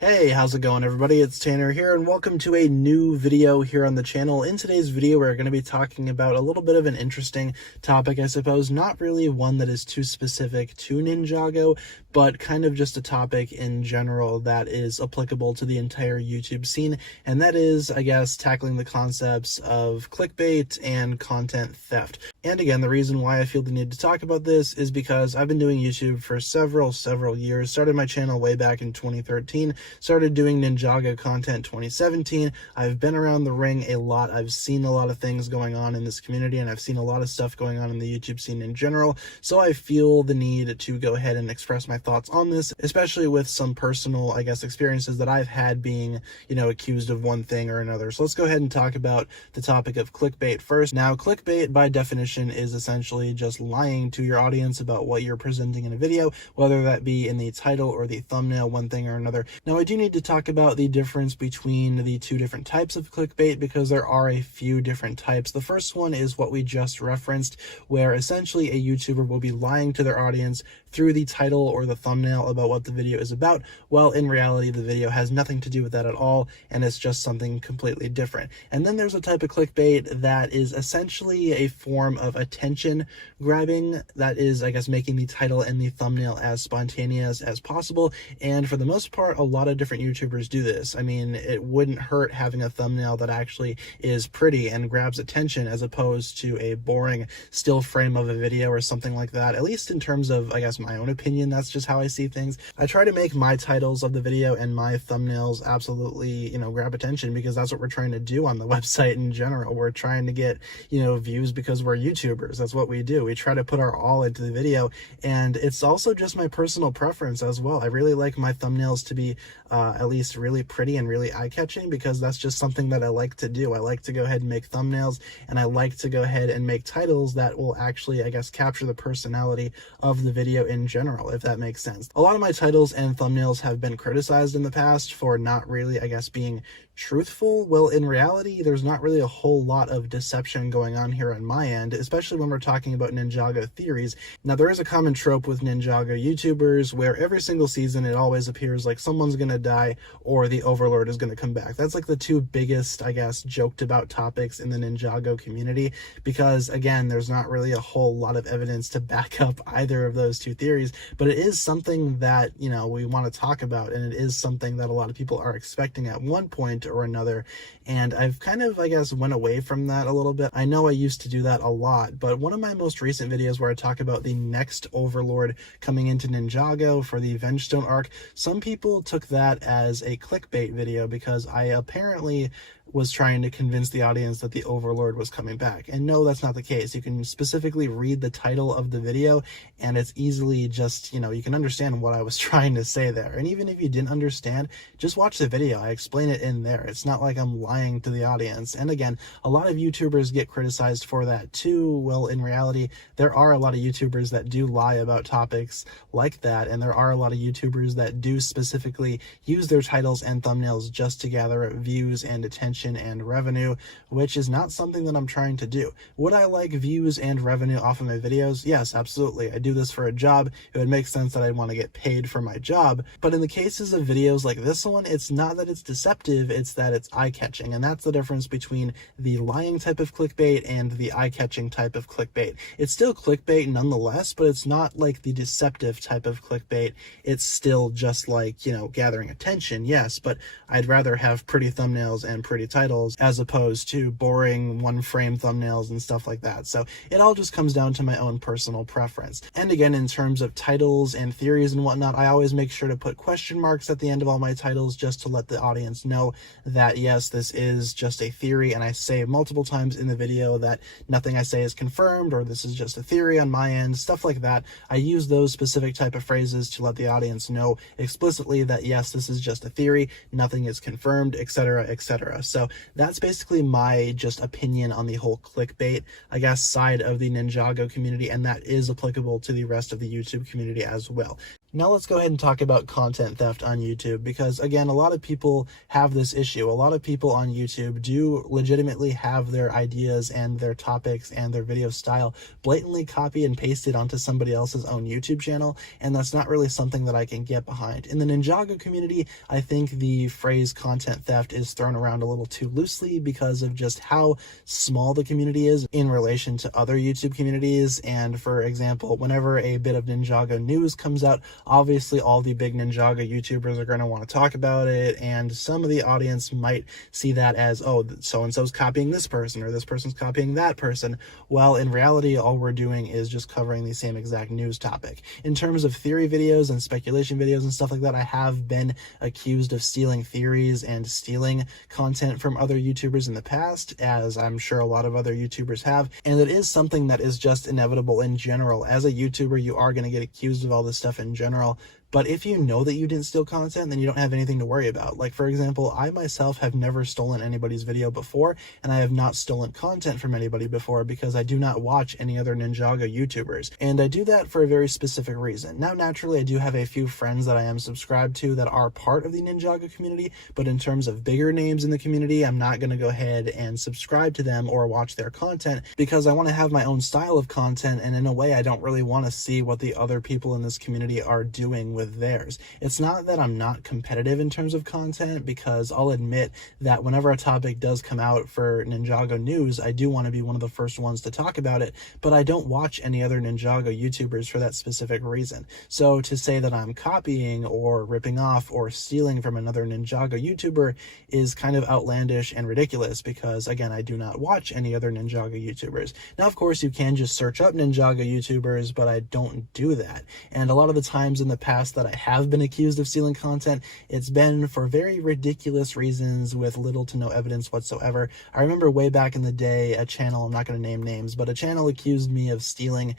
Hey, how's it going everybody? It's Tanner here and welcome to a new video here on the channel. In today's video, we're going to be talking about a little bit of an interesting topic, I suppose. Not really one that is too specific to Ninjago, but kind of just a topic in general that is applicable to the entire YouTube scene. And that is, I guess, tackling the concepts of clickbait and content theft. And again, the reason why I feel the need to talk about this is because I've been doing YouTube for several years. Started my channel way back in 2013. Started doing Ninjago content 2017. I've been around the ring a lot. I've seen a lot of things going on in this community, and I've seen a lot of stuff going on in the YouTube scene in general. So I feel the need to go ahead and express my thoughts on this, especially with some personal, I guess, experiences that I've had being, accused of one thing or another. So let's go ahead and talk about the topic of clickbait first. Now, clickbait by definition is essentially just lying to your audience about what you're presenting in a video, whether that be in the title or the thumbnail, one thing or another. Now, I do need to talk about the difference between the two different types of clickbait because there are a few different types. The first one is what we just referenced, where essentially a YouTuber will be lying to their audience through the title or the thumbnail about what the video is about, while in reality the video has nothing to do with that at all, and it's just something completely different. And then there's a type of clickbait that is essentially a form of attention grabbing, that is, I guess, making the title and the thumbnail as spontaneous as possible. And for the most part, a lot of different YouTubers do this. I mean, it wouldn't hurt having a thumbnail that actually is pretty and grabs attention as opposed to a boring still frame of a video or something like that. At least in terms of, I guess, my own opinion, that's just how I see things. I try to make my titles of the video and my thumbnails absolutely, grab attention, because that's what we're trying to do on the website in general. We're trying to get, views because we're YouTubers. That's what we do. We try to put our all into the video, and it's also just my personal preference as well. I really like my thumbnails to be at least really pretty and really eye-catching, because that's just something that I like to do. I like to go ahead and make thumbnails, and I like to go ahead and make titles that will actually, I guess, capture the personality of the video in general, if that makes sense. A lot of my titles and thumbnails have been criticized in the past for not really, I guess, being truthful. Well, in reality, there's not really a whole lot of deception going on here on my end, especially when we're talking about Ninjago theories. Now, there is a common trope with Ninjago YouTubers where every single season it always appears like someone's gonna die or the Overlord is gonna come back. That's like the two biggest, I guess, joked about topics in the Ninjago community, because again, there's not really a whole lot of evidence to back up either of those two theories, but it is something that, we want to talk about, and it is something that a lot of people are expecting at one point or another. And I've kind of, I guess, went away from that a little bit. I know I used to do that a lot, but one of my most recent videos where I talk about the next Overlord coming into Ninjago for the Vengestone arc, some people took that as a clickbait video because I apparently was trying to convince the audience that the Overlord was coming back. And no, that's not the case. You can specifically read the title of the video, and it's easily just, you can understand what I was trying to say there. And even if you didn't understand, just watch the video. I explain it in there. It's not like I'm lying to the audience. And again, a lot of YouTubers get criticized for that too. Well, in reality, there are a lot of YouTubers that do lie about topics like that, and there are a lot of YouTubers that do specifically use their titles and thumbnails just to gather views and attention and revenue, which is not something that I'm trying to do. Would I like views and revenue off of my videos? Yes, absolutely. I do this for a job. It would make sense that I'd want to get paid for my job. But in the cases of videos like this one, it's not that it's deceptive, it's that it's eye-catching. And that's the difference between the lying type of clickbait and the eye-catching type of clickbait. It's still clickbait nonetheless, but it's not like the deceptive type of clickbait. It's still just like, gathering attention, yes, but I'd rather have pretty thumbnails and pretty titles as opposed to boring one frame thumbnails and stuff like that. So it all just comes down to my own personal preference. And again, in terms of titles and theories and whatnot, I always make sure to put question marks at the end of all my titles just to let the audience know that yes, this is just a theory, and I say multiple times in the video that nothing I say is confirmed, or this is just a theory on my end, stuff like that. I use those specific type of phrases to let the audience know explicitly that yes, this is just a theory, nothing is confirmed, etc., etc. So that's basically my just opinion on the whole clickbait, I guess, side of the Ninjago community, and that is applicable to the rest of the YouTube community as well. Now let's go ahead and talk about content theft on YouTube, because again, a lot of people have this issue. A lot of people on YouTube do legitimately have their ideas and their topics and their video style blatantly copy and pasted onto somebody else's own YouTube channel, and that's not really something that I can get behind. In the Ninjago community, I think the phrase content theft is thrown around a little too loosely because of just how small the community is in relation to other YouTube communities. And for example, whenever a bit of Ninjago news comes out, obviously all the big Ninjago YouTubers are going to want to talk about it, and some of the audience might see that as, oh, so-and-so's copying this person, or this person's copying that person. Well, in reality, all we're doing is just covering the same exact news topic. In terms of theory videos and speculation videos and stuff like that, I have been accused of stealing theories and stealing content from other YouTubers in the past, as I'm sure a lot of other YouTubers have, and it is something that is just inevitable in general. As a YouTuber, you are going to get accused of all this stuff in general. But if you know that you didn't steal content, then you don't have anything to worry about. Like, for example, I myself have never stolen anybody's video before, and I have not stolen content from anybody before because I do not watch any other Ninjago YouTubers. And I do that for a very specific reason. Now, naturally, I do have a few friends that I am subscribed to that are part of the Ninjago community, but in terms of bigger names in the community, I'm not going to go ahead and subscribe to them or watch their content because I want to have my own style of content, and in a way, I don't really want to see what the other people in this community are doing with theirs. It's not that I'm not competitive in terms of content, because I'll admit that whenever a topic does come out for Ninjago news, I do want to be one of the first ones to talk about it, but I don't watch any other Ninjago YouTubers for that specific reason. So to say that I'm copying or ripping off or stealing from another Ninjago YouTuber is kind of outlandish and ridiculous, because again, I do not watch any other Ninjago YouTubers. Now, of course, you can just search up Ninjago YouTubers, but I don't do that. And a lot of the times in the past that I have been accused of stealing content, it's been for very ridiculous reasons with little to no evidence whatsoever. I remember way back in the day, a channel, I'm not going to name names, but a channel accused me of stealing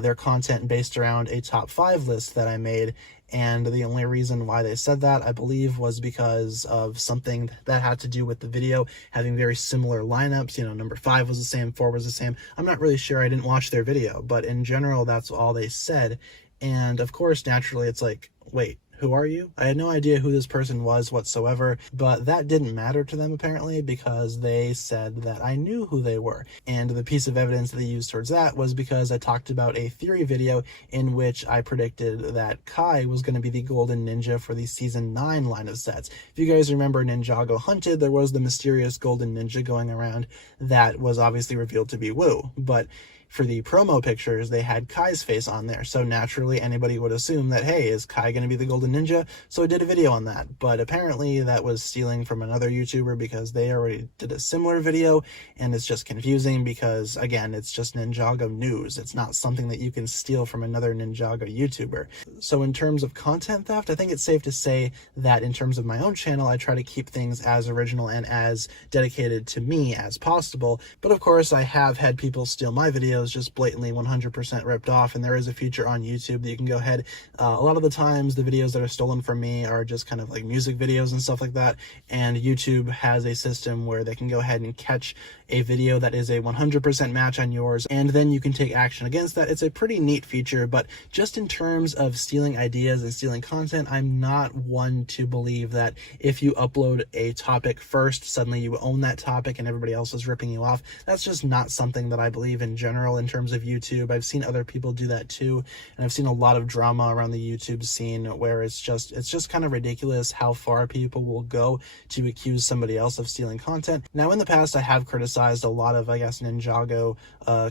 their content based around a top 5 list that I made. And the only reason why they said that, I believe, was because of something that had to do with the video having very similar lineups. You know, number 5 was the same, 4 was the same. I'm not really sure, I didn't watch their video, but in general, that's all they said. And of course, naturally, it's like, wait, who are you? I had no idea who this person was whatsoever, but that didn't matter to them apparently, because they said that I knew who they were. And the piece of evidence that they used towards that was because I talked about a theory video in which I predicted that Kai was going to be the golden ninja for the season 9 line of sets. If you guys remember Ninjago Hunted, there was the mysterious golden ninja going around that was obviously revealed to be Wu, but for the promo pictures, they had Kai's face on there. So naturally, anybody would assume that, hey, is Kai going to be the golden ninja? So I did a video on that. But apparently that was stealing from another YouTuber, because they already did a similar video. And it's just confusing because, again, it's just Ninjago news. It's not something that you can steal from another Ninjago YouTuber. So in terms of content theft, I think it's safe to say that in terms of my own channel, I try to keep things as original and as dedicated to me as possible. But of course, I have had people steal my videos just blatantly 100% ripped off, and there is a feature on YouTube that you can go ahead. A lot of the times the videos that are stolen from me are just kind of like music videos and stuff like that, and YouTube has a system where they can go ahead and catch a video that is a 100% match on yours, and then you can take action against that. It's a pretty neat feature, but just in terms of stealing ideas and stealing content, I'm not one to believe that if you upload a topic first, suddenly you own that topic and everybody else is ripping you off. That's just not something that I believe in general in terms of YouTube. I've seen other people do that too, and I've seen a lot of drama around the YouTube scene where it's just kind of ridiculous how far people will go to accuse somebody else of stealing content. Now, in the past, I have criticized a lot of, I guess, Ninjago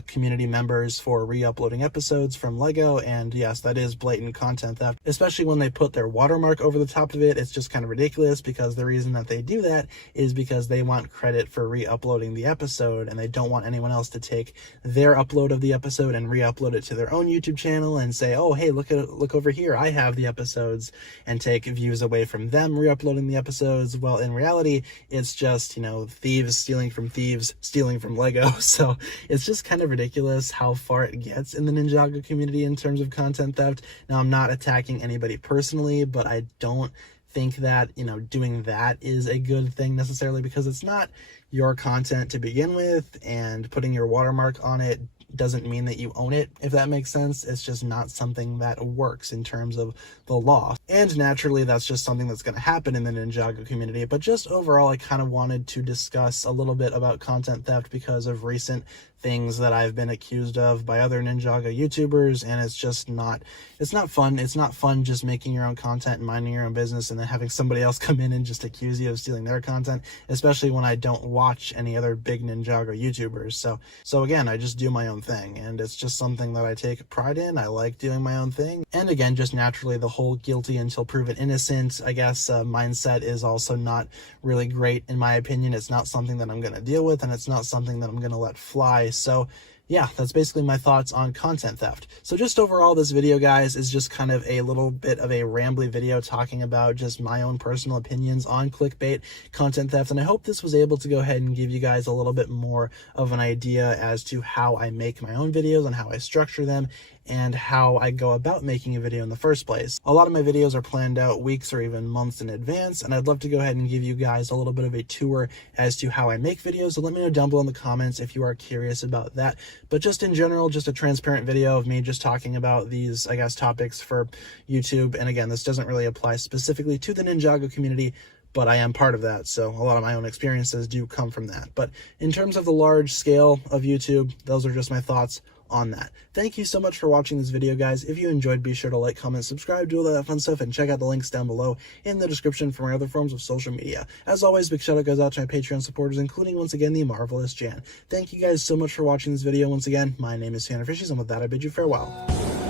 community members for re-uploading episodes from Lego, and yes, that is blatant content theft, especially when they put their watermark over the top of it. It's just kind of ridiculous, because the reason that they do that is because they want credit for re-uploading the episode, and they don't want anyone else to take their upload of the episode and re-upload it to their own YouTube channel and say, oh, hey, look over here, I have the episodes, and take views away from them re-uploading the episodes. Well, in reality, it's just, you know, thieves stealing from thieves, stealing from Lego. So it's just kind of ridiculous how far it gets in the Ninjago community in terms of content theft. Now, I'm not attacking anybody personally, but I don't think that, you know, doing that is a good thing necessarily, because it's not your content to begin with, and putting your watermark on it doesn't mean that you own it, if that makes sense. It's just not something that works in terms of the law. And naturally, that's just something that's going to happen in the Ninjago community. But just overall, I kind of wanted to discuss a little bit about content theft because of recent things that I've been accused of by other Ninjago YouTubers, and it's not fun. It's not fun just making your own content and minding your own business and then having somebody else come in and just accuse you of stealing their content, especially when I don't watch any other big Ninjago YouTubers. So again, I just do my own thing, and it's just something that I take pride in. I like doing my own thing. And again, just naturally, the whole guilty until proven innocent, I guess, mindset is also not really great in my opinion. It's not something that I'm going to deal with, and it's not something that I'm going to let fly. So yeah, that's basically my thoughts on content theft. So just overall, this video, guys, is just kind of a little bit of a rambly video talking about just my own personal opinions on clickbait, content theft, and I hope this was able to go ahead and give you guys a little bit more of an idea as to how I make my own videos and how I structure them and how I go about making a video in the first place. A lot of my videos are planned out weeks or even months in advance, and I'd love to go ahead and give you guys a little bit of a tour as to how I make videos, so let me know down below in the comments if you are curious about that. But just in general, just a transparent video of me just talking about these, I guess, topics for YouTube. And again, this doesn't really apply specifically to the Ninjago community, but I am part of that, so a lot of my own experiences do come from that. But in terms of the large scale of YouTube, those are just my thoughts on that. Thank you so much for watching this video, guys. If you enjoyed, be sure to like, comment, subscribe, do all that fun stuff, and check out the links down below in the description for my other forms of social media. As always, big shout out goes out to my Patreon supporters, including once again the marvelous Jan. Thank you guys so much for watching this video. Once again, my name is TannerFishies, and with that I bid you farewell.